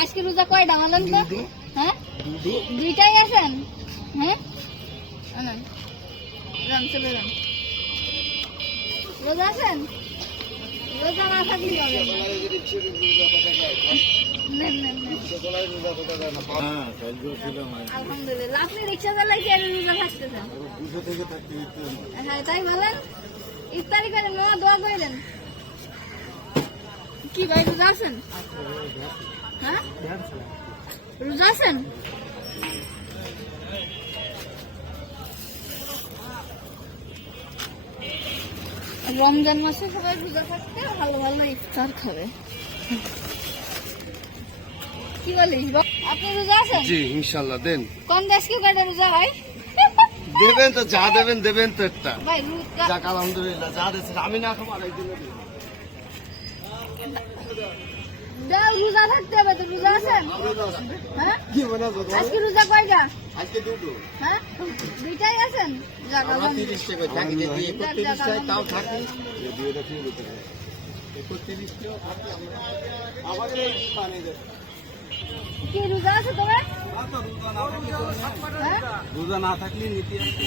আজকে রোজা কয়টা মানলেন তো? হ্যাঁ দুইটাই আছেন? হ্যাঁ চলে যান। রোজা আছেন? রোজা না থাকলে আলহামদুলিল্লাহ। আপনি রিক্সা চালাইছি আর রোজা থাকতেছেন? হ্যাঁ তাই বলেন। ইফতারি করেন, মামা দোয়া করেন। কি ভাই রোজা আছেন? হ্যাঁ রোজা আছেন? রমজান মাসে সবাই রোজা থাকতে ভালো ভালো ইফতার খাবে। কি বলিস? আপনি রোজা আছেন? জি ইনশাআল্লাহ। দেন কোন দেশ কি করে রোজা হয়? দেবেন তো, যা দেবেন দেবেন তো একটা। ভাই যাক আলহামদুলিল্লাহ, যা দিয়েছেন আমি না খাবো আরেকদিন রোজা থাকতে হবে তো। রোজা আছেন? হ্যাঁ কি মনে আজকে রোজা কয়টা? আজকে দুটো। হ্যাঁ দুইটাই আছেন? যাক আলহামদুলিল্লাহ। 30 টাকা থাকি, যদি 31 টাকা তাও থাকি। ভিডিওটা ঠিক হতে হবে। 31 টাকা থাকি আবার এই পানি দে। কি রোজা আছে তোমার? হ্যাঁ রোজা না থাকলে নীতি আছে।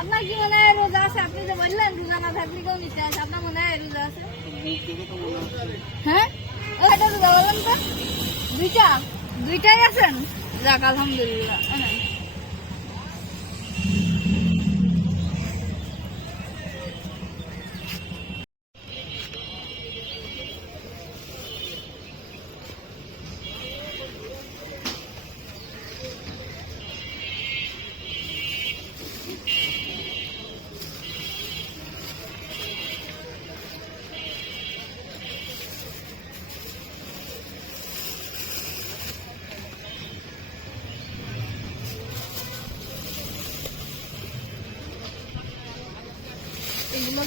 আপনার কি মনে হয় রোজা আছে? আপনি যে বললেন রোজা না থাকলে কেউ নিতে আসে, আপনার মনে হয় রোজা আছে? হ্যাঁ ওটা রোজা বললেন তো। দুইটাই আছেন? যাক আলহামদুলিল্লাহ। এগুলো